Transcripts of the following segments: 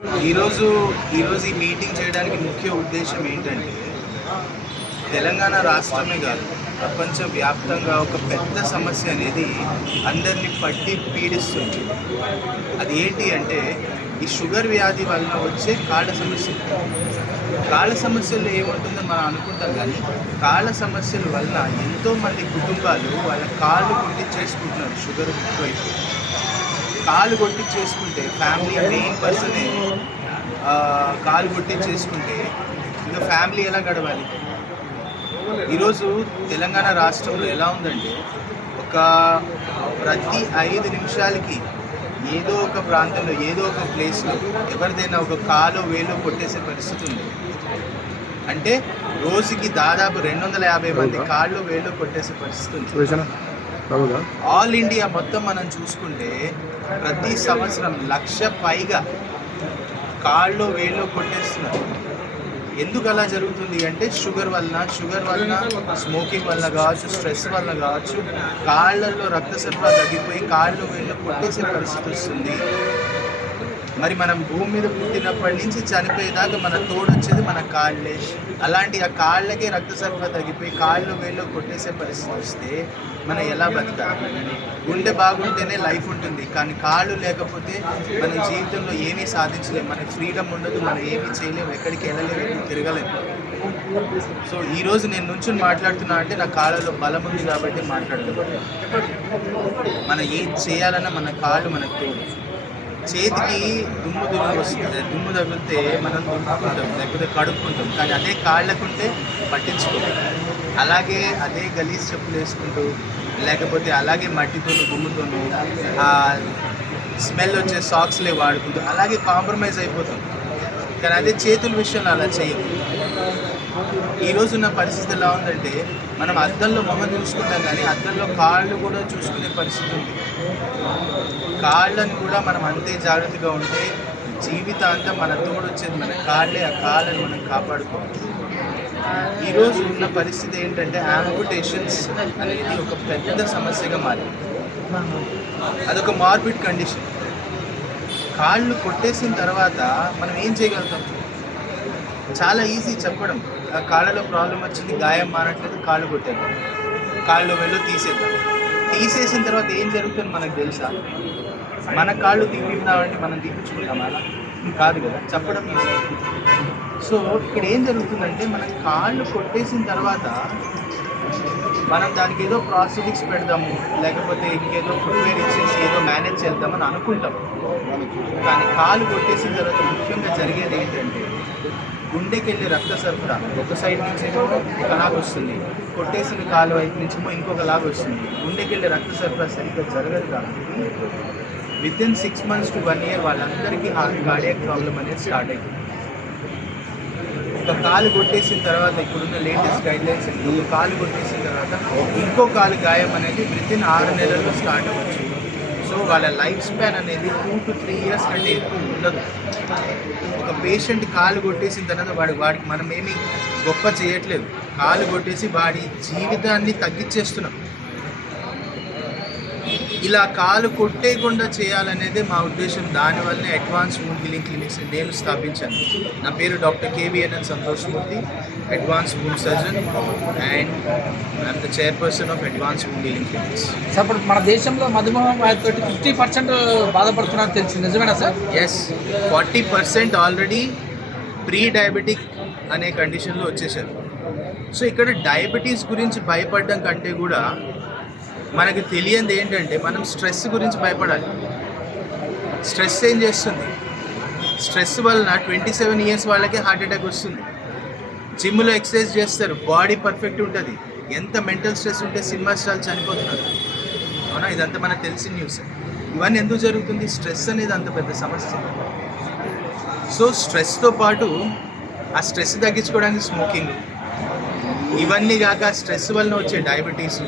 ఈరోజు ఈరోజు ఈ మీటింగ్ చేయడానికి ముఖ్య ఉద్దేశం ఏంటంటే తెలంగాణ రాష్ట్రమే కాదు ప్రపంచవ్యాప్తంగా ఒక పెద్ద సమస్య అనేది అందరినీ పట్టి పీడిస్తుంది. అది ఏంటి అంటే ఈ షుగర్ వ్యాధి వలన వచ్చే కాళ్ళ సమస్య. కాళ్ళ సమస్యలు ఏముంటుందో మనం అనుకుంటాం, కానీ కాళ్ళ సమస్యల వలన ఎంతోమంది కుటుంబాలు వాళ్ళ కాళ్ళు కొట్టించేసుకుంటున్నారు. షుగర్ ఎక్కువైపు కాలు కొట్టించేసుకుంటే ఫ్యామిలీ మెయిన్ పర్సనే కాలు కొట్టించేసుకుంటే ఇంకా ఫ్యామిలీ ఎలా గడవాలి? ఈరోజు తెలంగాణ రాష్ట్రంలో ఎలా ఉందంటే ప్రతి 5 నిమిషాలకి ఏదో ఒక ప్రాంతంలో ఏదో ఒక ప్లేస్లో ఎవరిదైనా ఒక కాలు వేలు కొట్టేసే పరిస్థితి ఉంది. అంటే రోజుకి దాదాపు 250 మంది కాళ్ళు వేలు కొట్టేసే పరిస్థితి ఉంది. ఆల్ ఇండియా మొత్తం మనం చూసుకుంటే ప్రతి సంవత్సరం 1,00,000 పైగా కాళ్ళు వేళ్ళు కొట్టేస్తున్నారు. ఎందుకు అలా జరుగుతుంది అంటే షుగర్ వలన స్మోకింగ్ వల్ల కావచ్చు, స్ట్రెస్ వల్ల కావచ్చు, కాళ్ళల్లో రక్త సరఫరా తగ్గిపోయి కాళ్ళు వేళ్ళు కొట్టేసే పరిస్థితి వస్తుంది. మరి మనం భూమి మీద పుట్టినప్పటి నుంచి చనిపోయేదాకా మన తోడొచ్చేది మన కాళ్ళే. అలాంటి ఆ కాళ్ళకే రక్త సరఫరా తగ్గిపోయి కాళ్ళు వేళ్ళు కొట్టేసే పరిస్థితి వస్తే మనం ఎలా బతకాలి? గుండె బాగుంటేనే లైఫ్ ఉంటుంది, కానీ కాళ్ళు లేకపోతే మనం జీవితంలో ఏమీ సాధించలేము. మనకి ఫ్రీడమ్ ఉండదు, మనం ఏమీ చేయలేము, ఎక్కడికి వెళ్ళలేము, తిరగలేము. సో ఈరోజు నేను నుంచుని మాట్లాడుతున్నా అంటే నా కాళ్ళలో బలం ఉంది కాబట్టి మాట్లాడగలుగుతాను. మనం ఏం చేయాలన్నా మన కాళ్ళు మనకు తోడు. చేతికి దుమ్ము వస్తుంది, దుమ్ము తగిలితే మనం దుమ్ముకుంటాం, లేకపోతే కడుక్కుంటాం, కానీ అదే కాళ్ళకుంటే పట్టించుకుంటాం. అలాగే అదే గలీజ్ చెప్పులు వేసుకుంటూ, లేకపోతే అలాగే మట్టితోనూ దుమ్ముతోనూ స్మెల్ వచ్చే సాక్స్లే వాడుకుంటూ అలాగే కాంప్రమైజ్ అయిపోతాం. కానీ అదే చేతుల విషయంలో అలా చేయము. ఈరోజున్న పరిస్థితి ఎలా ఉందంటే మనం అద్దంలో మొహం చూసుకుంటాం, కానీ అద్దంలో కాళ్ళు కూడా చూసుకునే పరిస్థితి ఉంది. కాళ్ళని కూడా మనం అంతే జాగ్రత్తగా ఉంటే జీవితాంతం మన తోడు వచ్చేది మన కాళ్ళే. ఆ కాళ్ళని మనం కాపాడుకోవాలి. ఈరోజు ఉన్న పరిస్థితి ఏంటంటే యాంపుటేషన్స్ అనేది ఒక పెద్ద సమస్యగా మారింది. అదొక మార్బిడ్ కండిషన్. కాళ్ళు కొట్టేసిన తర్వాత మనం ఏం చేయగలుగుతాం? చాలా ఈజీ చెప్పడం. కాళ్ళలో ప్రాబ్లం వచ్చింది, గాయం మానట్లేదు, కాళ్ళు కొట్టేద్దాం, కాళ్ళు వెళ్ళి తీసేసిన తర్వాత ఏం జరుగుతుంది మనకు తెలుసా? మన కాళ్ళు తీపినామంటే మనం తీపించుకుంటాం, అలా కాదు కదా, చెప్పడం ఈజీ. సో ఇక్కడ ఏం జరుగుతుందంటే మన కాళ్ళు కొట్టేసిన తర్వాత మనం దానికి ఏదో ప్రాసెటిక్స్ పెడదాము, లేకపోతే ఇంకేదో ఫుట్వేర్ ఇచ్చేసి ఏదో మేనేజ్ చేద్దామని అనుకుంటాం. కానీ కాలు కొట్టేసిన తర్వాత ముఖ్యంగా జరిగేది ఏంటంటే గుండెకి వెళ్ళే రక్త సరఫరా ఒక సైడ్ నుంచి ఏమో ఒకలాగా వస్తుంది, కొట్టేసిన కాలు వైపు నుంచి ఏమో ఇంకొకలాగా వస్తుంది. గుండెకి వెళ్ళే రక్త సరఫరా సరిగ్గా జరగదు కాబట్టి వితిన్ 6 months to 1 year వాళ్ళందరికీ కార్డియాక్ ప్రాబ్లం అనేది స్టార్ట్ అవుతుంది. ఒక కాలు కొట్టేసిన తర్వాత ఇప్పుడున్న లేటెస్ట్ గైడ్లైన్స్ ఒక కాలు కొట్టేసిన తర్వాత ఇంకో కాలు గాయం అనేది వితిన్ 6 నెలల్లో స్టార్ట్ అవ్వచ్చు. సో వాళ్ళ లైఫ్ స్పాన్ అనేది 2 to 3 years కంటే ఎక్కువ ఉండదు. ఒక పేషెంట్ కాలు కొట్టేసిన తర్వాత వాడికి మనం ఏమీ గొప్ప చేయట్లేదు, కాలు కొట్టేసి వాడి జీవితాన్ని తగ్గించేస్తున్నాం. ఇలా కాలు కొట్టేయకుండా చేయాలనేదే మా ఉద్దేశం. దానివల్లనే అడ్వాన్స్ వూండ్ హీలింగ్ క్లినిక్స్ నేను స్థాపించాను. నా పేరు doctor KVNN Santosh Murthy, advance wound surgeon, and I'm the chairperson of advance wound healing clinics. Sir, ఇప్పుడు మన దేశంలో మధుమేహం వ్యాధితో 50% బాధపడుతున్నారని తెలిసింది, నిజమేనా sir? Yes, 40% already pre diabetic అనే కండిషన్లో వచ్చేసారు. సో ఇక్కడ డయాబెటీస్ గురించి భయపడడం కంటే కూడా మనకు తెలియంది ఏంటంటే మనం స్ట్రెస్ గురించి భయపడాలి. స్ట్రెస్ ఏం చేస్తుంది? స్ట్రెస్ వలన 27 years వాళ్ళకే హార్ట్ అటాక్ వస్తుంది. జిమ్లో ఎక్సర్సైజ్ చేస్తారు, బాడీ పర్ఫెక్ట్ ఉంటుంది. ఎంత మెంటల్ స్ట్రెస్ ఉంటే సినిమా స్టార్లు చనిపోతున్నారు, అవునా? ఇదంతా మనకు తెలిసిన న్యూస్. ఇవన్నీ ఎందుకు జరుగుతుంది? స్ట్రెస్ అనేది అంత పెద్ద సమస్య. సో స్ట్రెస్తో పాటు ఆ స్ట్రెస్ తగ్గించుకోవడానికి స్మోకింగ్, ఇవన్నీ కాక స్ట్రెస్ వలన వచ్చే డయాబెటీస్.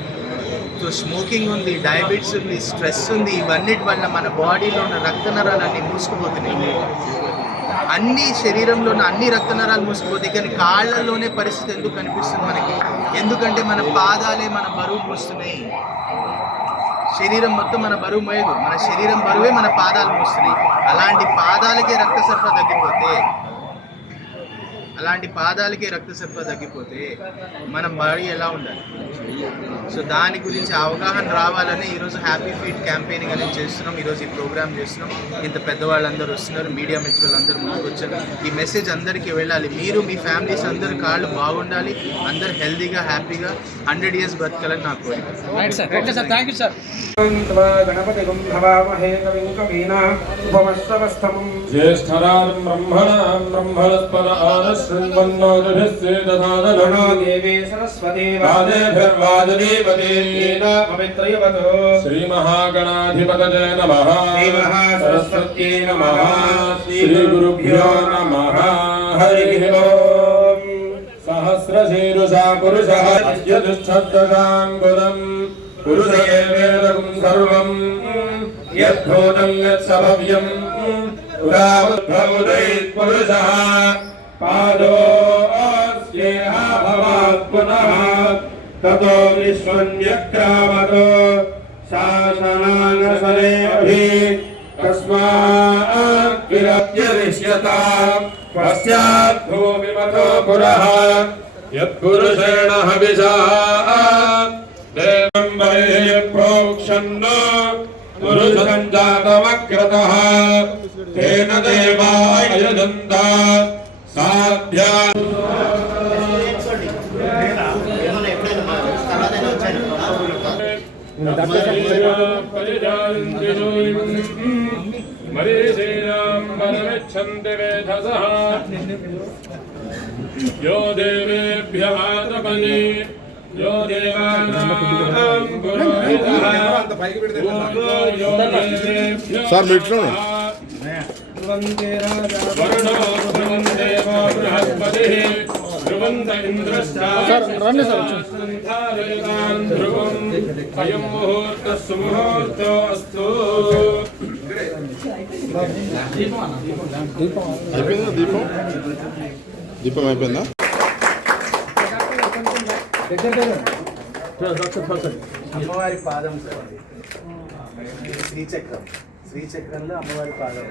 సో స్మోకింగ్ ఉంది, డయాబెటీస్ ఉంది, స్ట్రెస్ ఉంది. ఇవన్నిటి వల్ల మన బాడీలో ఉన్న రక్త నరాలన్నీ మూసుకుపోతున్నాయి. అన్ని శరీరంలో ఉన్న అన్ని రక్త నరాలు మూసుకుపోతాయి, కానీ కాళ్ళల్లోనే పరిస్థితి ఎందుకు కనిపిస్తుంది మనకి? ఎందుకంటే మన పాదాలే మన బరువు మోస్తున్నాయి. శరీరం మొత్తం మన బరువు మోయదు, మన శరీరం బరువే మన పాదాలు మోస్తున్నాయి. అలాంటి పాదాలకే రక్త సరఫరా తగ్గిపోతే మనం బాడీ ఎలా ఉండాలి? సో దాని గురించి అవగాహన రావాలని ఈరోజు హ్యాపీ ఫీట్ క్యాంపెయినింగ్ అనేది చేస్తున్నాం. ఈరోజు ఈ ప్రోగ్రామ్ చేస్తున్నాం. ఇంత పెద్దవాళ్ళందరూ వస్తున్నారు, మీడియా మిత్రులందరూ ముందుకు వచ్చారు. ఈ మెసేజ్ అందరికీ వెళ్ళాలి. మీరు మీ ఫ్యామిలీస్ అందరు కాళ్ళు బాగుండాలి, అందరు హెల్తీగా హ్యాపీగా 100 years బ్రతకాలని నా కోరిక. Thank you sir. గణపతి హవామహే కవిం కవీనాం ఉపమస్తవస్తమం జ్యేష్ఠరాజం బ్రహ్మణాం బ్రహ్మణస్పద ఆనశృణ్వన్నోదభిస్సేదధాదనో దేవే సరస్వతి వాదేభిర్వాజదీపతే పవిత్రయవతో శ్రీమహాగణాధిపతయే నమః సరస్వత్యై నమః శ్రీగురుభ్యో నమః హరి ఓం సహస్రశీరుషా పురుషః అద్యతిష్ఠద్గదాంగులం పురుషయేవేదకం సర్వం యద్భూతం యత్సభవ్యం ఉదావుద్భవుదైత్ పురుషః పాదోస్యేహ భవాత్ పునః తతో విశ్వన్యక్రామతో శాసనానసరే అభి తస్మాత్ విరజ్యరిష్యతాం పశ్చాత్ భూమిమతో పురః యత్పురుషేణ హవిషా దేవం వరేయ ప్రోక్షన్నో పురుషం జాతమగ్రతః తేన దేవాయ యజంతా సాధ్యా यो देवेभ्यः तपने यो देवानां पुरोहितः यो देवेभ्यः वरुणो ध्रुवं देवो बृहस्पतिः ध्रुवन्त इन्द्रश्चारयतान् ध्रुवम् अयं मुहूर्तः सुमुहूर्तो अस्तु దీపం అయిపోయిందా? అమ్మవారి పాదం సార్, శ్రీచక్రంలో అమ్మవారి పాదం.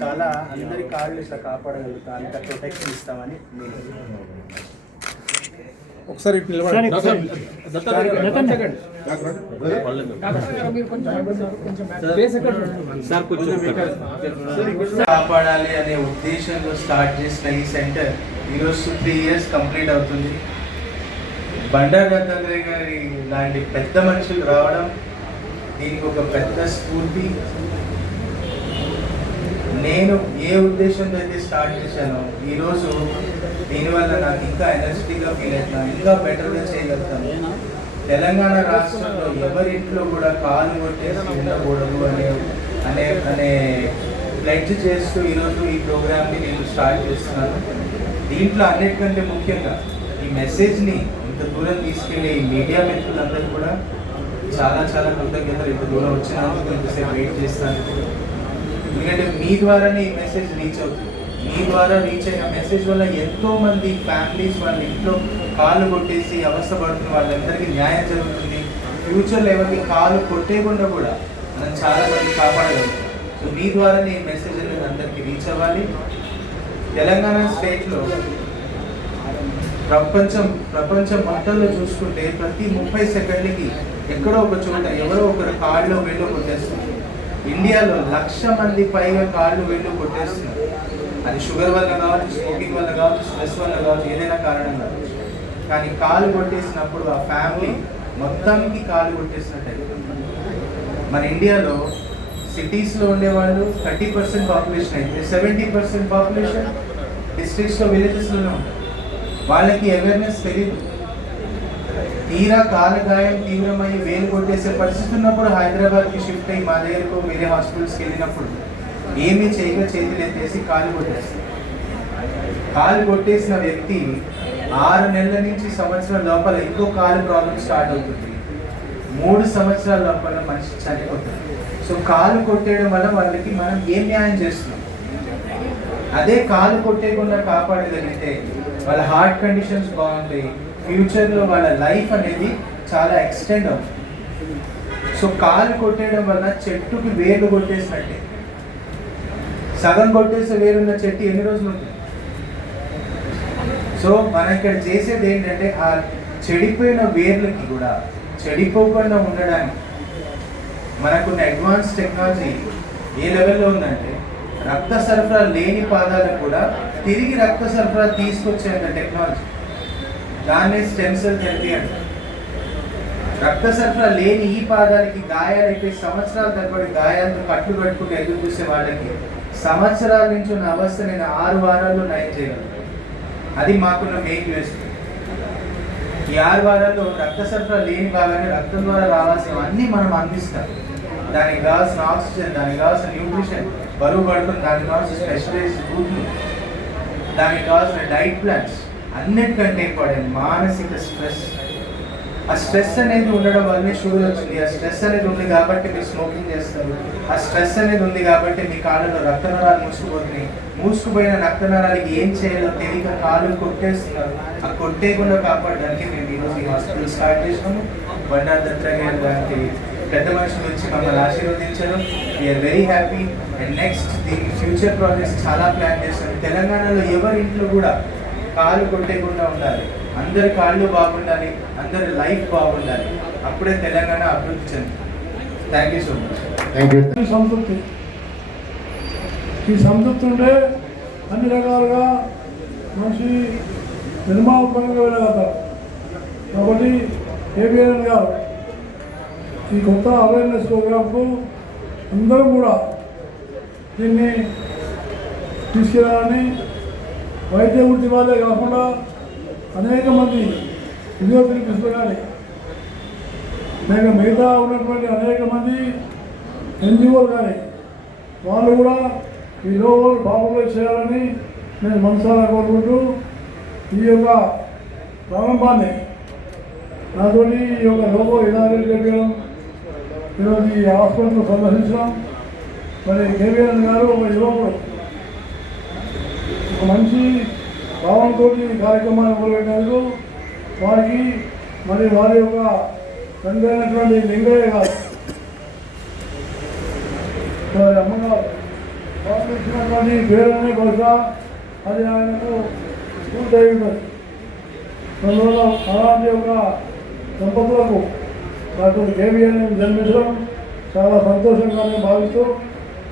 చాలా అందరి కాళ్ళు ఇట్లా కాపాడగలుగుతాం, అంత ప్రొటెక్షన్ ఇస్తామని నేను ఒకసారి కాపాడాలి అనే ఉద్దేశంలో స్టార్ట్ చేసిన ఈ సెంటర్ ఈరోజు 3 years కంప్లీట్ అవుతుంది. బండారు దత్తాత్రేయ గారి లాంటి పెద్ద మనుషులు రావడం దీనికి ఒక పెద్ద స్ఫూర్తి. నేను ఏ ఉద్దేశంతో అయితే స్టార్ట్ చేశానో ఈరోజు దీనివల్ల నాకు ఇంకా ఎనర్జెటిక్గా ఫీల్ అవుతున్నాను, ఇంకా బెటర్గా చేయగలుగుతాను. తెలంగాణ రాష్ట్రంలో ఎవరింట్లో కూడా కాలు కొట్టేసి ఉండకూడదు అనే ప్లెడ్జ్ చేస్తూ ఈరోజు ఈ ప్రోగ్రామ్ని నేను స్టార్ట్ చేస్తున్నాను. దీంట్లో అన్నిటికంటే ముఖ్యంగా ఈ మెసేజ్ని ఇంత దూరం తీసుకెళ్ళే ఈ మీడియా మిత్రులందరూ కూడా చాలా చాలా కృతజ్ఞతలు. ఇంత దూరం వచ్చినందుకు ఇంతసేపు వెయిట్ చేస్తాను. ఎందుకంటే మీ ద్వారానే ఈ మెసేజ్ రీచ్ అవుతుంది. మీ ద్వారా రీచ్ అయిన మెసేజ్ వల్ల ఎంతోమంది ఫ్యామిలీస్ వాళ్ళ ఇంట్లో కాళ్ళు కొట్టేసి అవస్థపడుతున్న వాళ్ళందరికీ న్యాయం జరుగుతుంది. ఫ్యూచర్లో ఎవరికి కాలు కొట్టేయకుండా కూడా మనం చాలామంది కాపాడగలుగుతాం. సో మీ ద్వారానే ఈ మెసేజ్ అనేది అందరికీ రీచ్ అవ్వాలి. తెలంగాణ స్టేట్లో ప్రపంచం మొత్తంలో చూసుకుంటే ప్రతి 30 సెకండ్లకి ఎక్కడో ఒక చోట ఎవరో ఒకరు కాళ్ళు వేళ్ళు కొట్టేస్తున్నారు. ఇండియాలో 1,00,000 మంది పైగా కాళ్ళు వేళ్ళు కొట్టేస్తున్నారు. అది షుగర్ వల్ల కావచ్చు, స్మోకింగ్ వల్ల కావచ్చు, స్ట్రెస్ వల్ల కావచ్చు, ఏదైనా కారణం కావచ్చు. కానీ కాలు కొట్టేసినప్పుడు ఆ ఫ్యామిలీ మొత్తానికి కాలు కొట్టేసినట్టు. మన ఇండియాలో సిటీస్లో ఉండేవాళ్ళు 30% పాపులేషన్ అయితే 70% పాపులేషన్ డిస్ట్రిక్ట్స్లో విలేజెస్లోనే ఉంటారు. వాళ్ళకి అవేర్నెస్ తెలియదు. తీరా కాలు గాయం తీవ్రమయ్యి వేలు కొట్టేసే పరిస్థితి ఉన్నప్పుడు హైదరాబాద్కి షిఫ్ట్ అయ్యి మా దగ్గరకు వేరే హాస్పిటల్స్కి వెళ్ళినప్పుడు ఏమీ చేయగా చేతులు ఎత్తేసి కాలు కొట్టేస్తారు. కాలు కొట్టేసిన వ్యక్తి 6 నెలల నుంచి సంవత్సరం లోపల ఇంకో కాలు ప్రాబ్లం స్టార్ట్ అవుతుంది. 3 సంవత్సరాల లోపల మనిషి చనిపోతుంది. సో కాలు కొట్టేయడం వల్ల వాళ్ళకి మనం ఏం న్యాయం చేస్తున్నాం? అదే కాలు కొట్టేయకుండా కాపాడగలిగితే వాళ్ళ హార్ట్ కండిషన్స్ బాగుంటాయి. ఫ్యూచర్లో వాళ్ళ లైఫ్ అనేది చాలా ఎక్స్టెండ్ అవుతుంది. సో సో కాలు కొట్టేయడం వల్ల చెట్టుకి వేర్లు కొట్టేసినట్టే. సగం కొట్టేస్తే వేరున్న చెట్టు ఎన్ని రోజులు ఉంటుంది? సో మనం ఇక్కడ చేసేది ఏంటంటే ఆ చెడిపోయిన వేర్లకి కూడా చెడిపోకుండా ఉండడానికి మనకున్న అడ్వాన్స్ టెక్నాలజీ ఏ లెవెల్లో ఉందంటే రక్త సరఫరా లేని పాదాలకు కూడా తిరిగి రక్త సరఫరా తీసుకొచ్చేంత టెక్నాలజీ. దాన్నే స్టెమ్ సెల్ థెరపీ అంటారు. రక్త సరఫరా లేని ఈ పాదాలకి గాయాలైపోయి సంవత్సరాల తరబడి గాయాలతో కట్లు కట్టుకుంటూ ఎదురు చూసే వాళ్ళకి సంవత్సరాల నుంచి ఉన్న అవస్థ నేను 6 వారాల్లో నయం చేయగలను. అది మాకున్న మెయిన్ యూఎస్పీ. ఈ 6 వారాల్లో రక్త సరఫరా లేని భాగాన్ని రక్తం ద్వారా రావాల్సినవన్నీ మనం అందిస్తాం. దానికి కావాల్సిన ఆక్సిజన్, దానికి కావాల్సిన న్యూట్రిషన్, బరువు పడుతుంది, దానికి కావాల్సిన స్పెషలైజ్డ్ ఫుడ్లు, దానికి కావాల్సిన డైట్ ప్లాన్స్, అన్నిటికంటే ఇంపార్టెంట్ మానసిక స్ట్రెస్. ఆ స్ట్రెస్ అనేది ఉండడం వల్లనే షుగర్ వచ్చింది. ఆ స్ట్రెస్ అనేది ఉంది కాబట్టి మీరు స్మోకింగ్ చేస్తారు. ఆ స్ట్రెస్ అనేది ఉంది కాబట్టి మీ కాళ్ళలో రక్తనరాలు మూసుకుపోతున్నాయి. మూసుకుపోయిన రక్తనరాలకి ఏం చేయాలో తెలియక కాళ్ళు కొట్టేస్తున్నారు. ఆ కొట్టేయకుండా కాపాడడానికి మేము ఈరోజు ఈ హాస్పిటల్ స్టార్ట్ చేసినాము. బండారు దత్తాత్రేయ లాంటి పెద్ద మనుషులు వచ్చి మమ్మల్ని ఆశీర్వదించారు. We're very happy. And next దీని ఫ్యూచర్ ప్రాజెక్ట్స్ చాలా ప్లాన్ చేస్తాం. తెలంగాణలో ఎవరి ఇంట్లో కూడా కాళ్ళు కొట్టేయకుండా ఉండాలి. అందరి కాళ్ళు బాగుండాలి, అందరి లైఫ్ బాగుండాలి. అప్పుడే తెలంగాణ అభివృద్ధి చెందుతుంది. Thank you so much. సంతృప్తి, ఈ సంతృప్తి ఉంటే అన్ని రకాలుగా మనిషి నిర్మాణపరంగా వెళ్ళగలుగుతారు. కాబట్టి కేబిఎన్ గారు ఈ కొత్త అవేర్నెస్ ప్రోగ్రాంకు అందరూ కూడా దీన్ని తీసుకెళ్ళాలని, వైద్య వృత్తి వాళ్ళే కాకుండా అనేక మంది ఫిజియోథెరపిస్టులు కానీ లేక మిగతా ఉన్నటువంటి అనేక మంది ఎన్జిఓలు కానీ వాళ్ళు కూడా ఈ లోగోలు పాపులర్ చేయాలని నేను మనసారా కోరుకుంటూ ఈ యొక్క ప్రారంభాన్ని నాతోటి ఈ యొక్క లోగో ఇనాగ్రేట్ చేయడం, ఈరోజు ఈ హాస్పిటల్ సందర్శించడం. మరి కేవీఎన్ గారు ఒక యువకుడు ఒక మంచి భావంతో కార్యక్రమాన్ని మొదలుపెట్టినందుకు వారికి మరి వారి యొక్క తండ్రి అయినటువంటి లింగయ్య గారు వారి అమ్మగారు వారు ఇచ్చినటువంటి పేరునే బహుశా అది ఆయనకు స్ఫూర్తి అయి ఉంటుంది. అందువల్ల అలాంటి యొక్క దంపతులకు డాక్టర్ కేవీఎన్ జన్మించడం చాలా సంతోషంగానే భావిస్తూ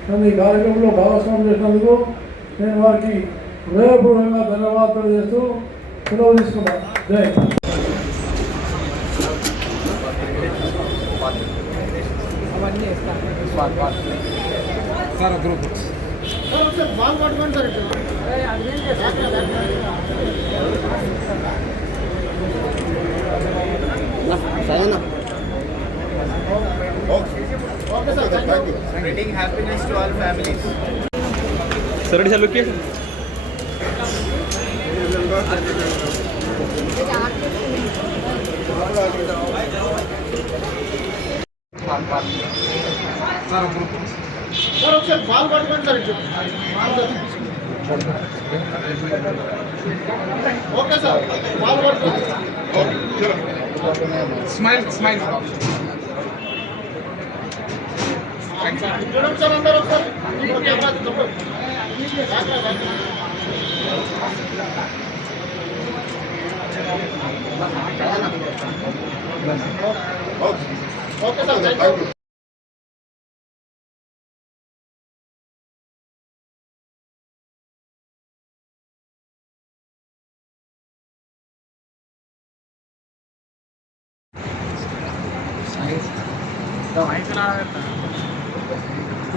నన్ను ఈ కార్యక్రమంలో భాగస్వామ్యం చేసినందుకు నేను వారికి హృదయపూర్వకంగా ధన్యవాదాలు చేస్తూ సెలవు తీసుకున్నాను. జై. Sir group Spreading happiness to all families. Sir, this location. Sir group okay sir, smile smile sir అందరూ ఒకసారి ఓకే సార్, థ్యాంక్ యూ.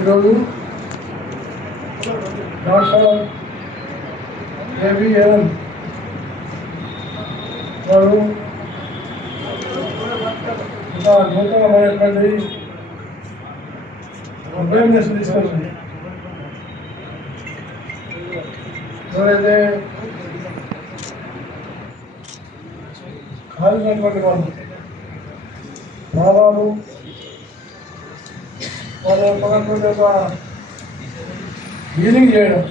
ఈరోజు డాక్టర్ కేవీఎన్ వారు ఒక నూతనమైనటువంటి అవేర్నెస్ తీసుకొచ్చింది. ఎవరైతే కాలినటువంటి వాళ్ళు భావాలు వాళ్ళ పక్కనటువంటి ఒక హీలింగ్ చేయడం,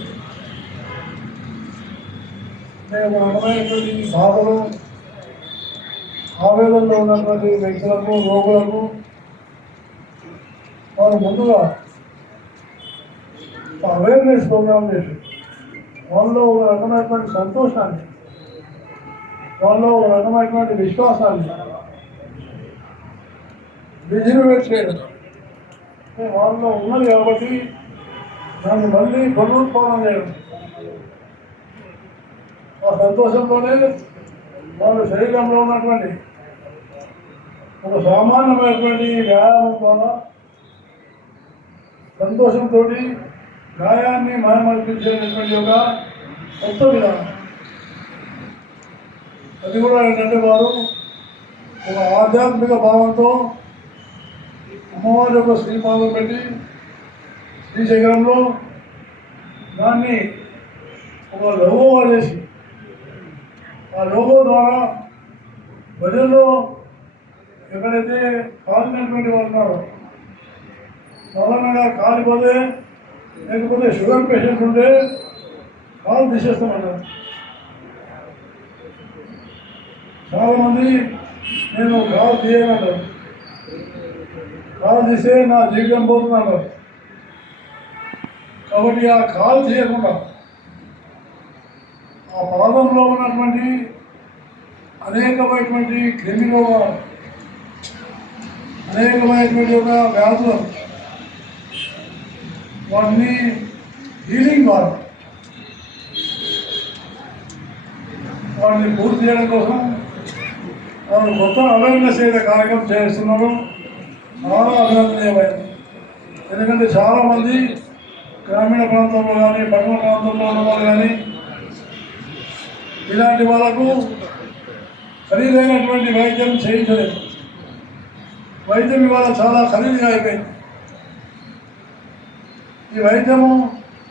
ఒక రకమైనటువంటి బాధలు ఆవేదనలో ఉన్నటువంటి వ్యక్తులకు, రోగులకు వాళ్ళు ముందుగా అవేర్నెస్ ప్రోగ్రామ్ చేసి వాళ్ళలో ఒక రకమైనటువంటి సంతోషాన్ని, వాళ్ళలో ఒక రకమైనటువంటి విశ్వాసాన్ని విజృంభించ చేయడం వాళ్ళలో ఉన్నది కాబట్టి దాన్ని మళ్ళీ పునరుత్పాదన చేయడం. ఆ సంతోషంతోనే వాళ్ళ శరీరంలో ఉన్నటువంటి ఒక సామాన్యమైనటువంటి వ్యాయామం ద్వారా సంతోషంతో గాయాన్ని మయమర్పించేటటువంటి ఒక కొత్త విధానం. అది కూడా ఏంటంటే వారు ఒక ఆధ్యాత్మిక భావంతో అమ్మవారి యొక్క శ్రీపాదం పెట్టి శ్రీశైలంలో దాన్ని ఒక లోగో వేసి ఆ లోగో ద్వారా ప్రజల్లో ఎక్కడైతే కాలినటువంటి వాళ్ళు ఉన్నారో, సాధారణంగా కాలిపోతే లేకపోతే షుగర్ పేషెంట్స్ ఉంటే కాలు తీసేస్తామన్నారు. చాలామంది నేను కాలు తీయగలరు, కాలు తీసే నా జీవితం పోతున్నాను. కాబట్టి ఆ కాలు తీయకుండా ఆ పాదంలో ఉన్నటువంటి అనేకమైనటువంటి క్రిమిరోగాలు, అనేకమైనటువంటి ఒక వ్యాధులు వాటిని హీలింగ్ ద్వారా వాటిని పూర్తి చేయడం కోసం వారు కొత్త అవేర్నెస్ ఏదైతే కార్యక్రమం చేస్తున్నారో చాలా అభినందనీయమైంది. ఎందుకంటే చాలామంది గ్రామీణ ప్రాంతంలో కానీ పట్టణ ప్రాంతంలో ఉన్న వాళ్ళు కానీ ఇలాంటి వాళ్ళకు ఖరీదైనటువంటి వైద్యం చేయించలేదు. వైద్యం ఇవాళ చాలా ఖరీదుగా అయిపోయింది. ఈ వైద్యము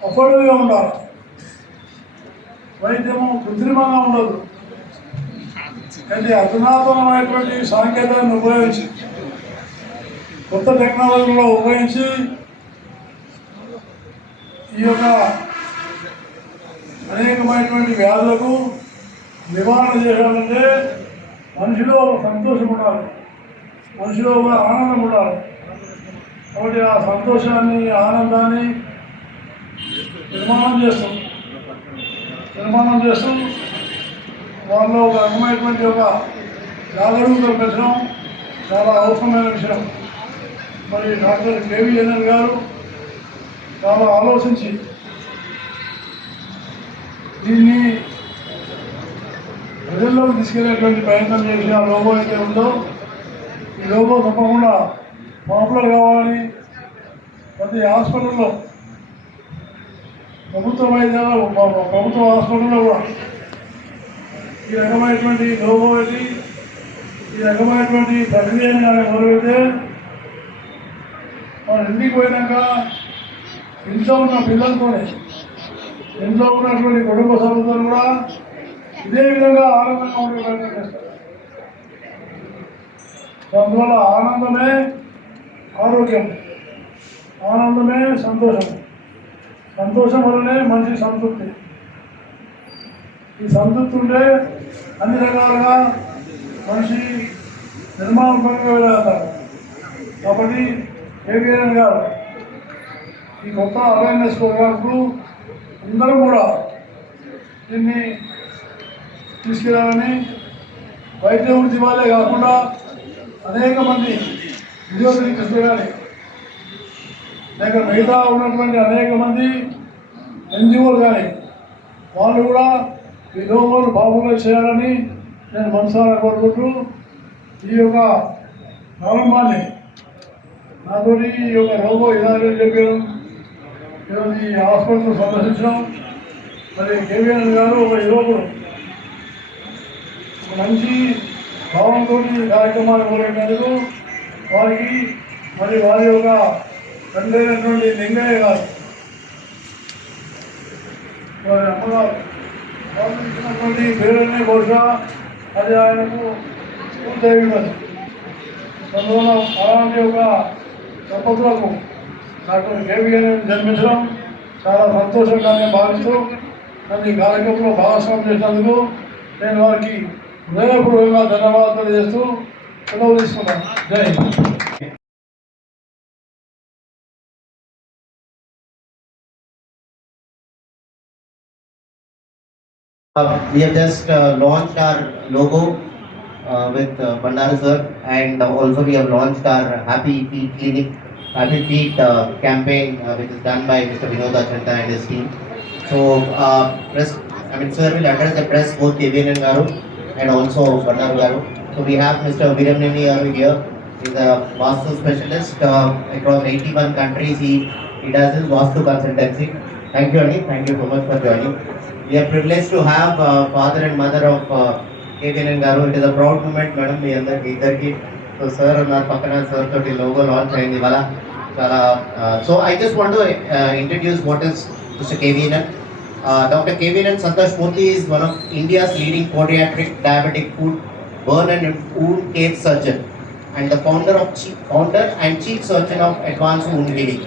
అఫోర్డబుల్గా ఉండాలి, వైద్యము కృత్రిమంగా ఉండదు. అంటే అధునాతనమైనటువంటి సాంకేతికతను ఉపయోగించి కొత్త టెక్నాలజీలో ఉపయోగించి ఈ యొక్క అనేకమైనటువంటి వ్యాధులకు నివారణ చేయాలంటే మనిషిలో ఒక సంతోషం ఉండాలి, మనిషిలో ఒక ఆనందం ఉండాలి. కాబట్టి ఆ సంతోషాన్ని, ఆనందాన్ని నిర్మాణం చేస్తూ వాళ్ళలో ఒక రకమైనటువంటి ఒక జాగరూకత పెంచడం చాలా అవసరమైన విషయం. మరి డాక్టర్ కేవీఎన్ఎల్ గారు చాలా ఆలోచించి దీన్ని ప్రజల్లోకి తీసుకెళ్లేటువంటి ప్రయత్నం చేసి ఆ లోగో అయితే ఉందో ఈ లోగో తప్పకుండా పాపులర్ కావాలని ప్రతి హాస్పిటల్లో, ప్రభుత్వ వైద్యాలు, ప్రభుత్వ హాస్పిటల్లో కూడా ఈ రకమైనటువంటి లోగో అయితే, ఈ రకమైనటువంటి ప్రక్రియని కానీ మొదలైతే మన ఇంటికి పోయినాక ఇంట్లో ఉన్న పిల్లలతోనే, ఇంట్లో ఉన్నటువంటి కుటుంబ సభ్యులతో కూడా ఇదే విధంగా ఆనందంగా ఉండే ప్రయత్నం చేస్తారు. అందువల్ల ఆనందమే ఆరోగ్యం, ఆనందమే సంతోషం, సంతోషం వల్లనే మనిషి సంతృప్తి. ఈ సంతృప్తి ఉంటే అన్ని రకాలుగా మనిషి నిర్మాణంగా వెళ్ళగలుగుతారు. కాబట్టి కేవీఎన్ గారు ఈ కొత్త అవేర్నెస్ ప్రోగ్రాంకు అందరూ కూడా దీన్ని తీసుకెళ్ళాలని, వైద్య వృత్తి వాళ్ళే కాకుండా అనేక మంది ఫిజియోథెరపిస్టులు కానీ లేక మిగతా ఉన్నటువంటి అనేక మంది ఎన్జిఓలు కానీ వాళ్ళు కూడా ఈ లోగోలు బాగుగా చేయాలని నేను మనసారా కోరుకుంటూ ఈ యొక్క ప్రారంభాన్ని నాతోటి ఈ యొక్క లోగో ఇలాగే చెప్పడం, ఈరోజు ఈ హాస్పిటల్ సందర్శించడం, మరి కేవీఎన్ గారు ఒక యువకుడు ఒక మంచి భావంతో కార్యక్రమాలు మొదలైనందుకు వారికి మరి వారి యొక్క తండ్రి అయినటువంటి లింగయ్య గారు, వారి అమ్మగారు వాళ్ళు ఇచ్చినటువంటి పేరుని బహుశా అది ఆయనకు పూర్తయి ఉండదు. అందువల్ల అలాంటి ఒక దంపతులకు డాక్టర్ కేవీఎన్ జన్మించడం చాలా సంతోషంగానే భావిస్తూ నన్ను ఈ కార్యక్రమంలో భాగస్వామ్యం చేసినందుకు నేను వారికి హృదయపూర్వకంగా ధన్యవాదాలు తెలియజేస్తూ సెలవు తీసుకున్నాను. జై Hind. We have just launched our logo with Bandara sir, and also we have launched our Happy Feet Clinic, Happy Feet campaign, which is done by Mr. Vinod Achanta and his team. So, sir will address the press, both KVN Garu and also Bandara Garu. So we have Mr. Viramneni Garu here. He's a Vastu specialist across 81 countries. He does his Vastu consultancy. Thank you, Ani. Thank you so much for joining. We are privileged to have father and mother of KVN Garu. It is a proud moment, madam. We are so sir and Pakana sir to the logo launch and so I just want to introduce what is Mr. KVN. Dr. KVN Santosh Murthy is one of India's leading podiatric diabetic food, burn and wound care surgeon, and the founder and chief surgeon of Advanced Wound Healing.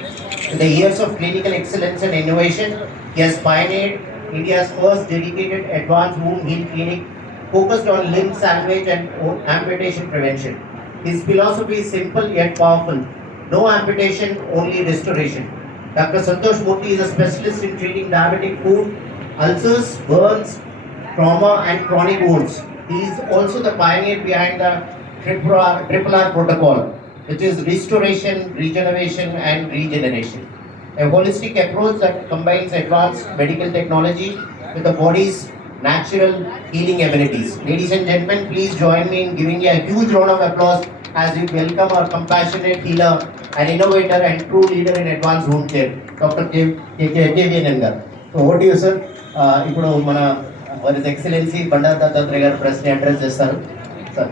With the years of clinical excellence and innovation, he has pioneered India's first dedicated advanced wound heal clinic focused on limb salvage and amputation prevention. His philosophy is simple yet powerful: no amputation, only restoration. Dr. Santosh Murthy is a specialist in treating diabetic foot, ulcers, burns, trauma and chronic wounds. He is also the pioneer behind the Triple R protocol, which is restoration, regeneration and regeneration. A holistic approach that combines advanced medical technology with the body's natural healing abilities. Ladies and gentlemen, please join me in giving a huge round of applause as we welcome our compassionate healer, an innovator and true leader in advanced wound care, Dr. KVN Garu. So over to you, sir. ఇప్పుడు మన His Excellency Bandara Dattatreya గారు press ని address చేస్తారు. Sir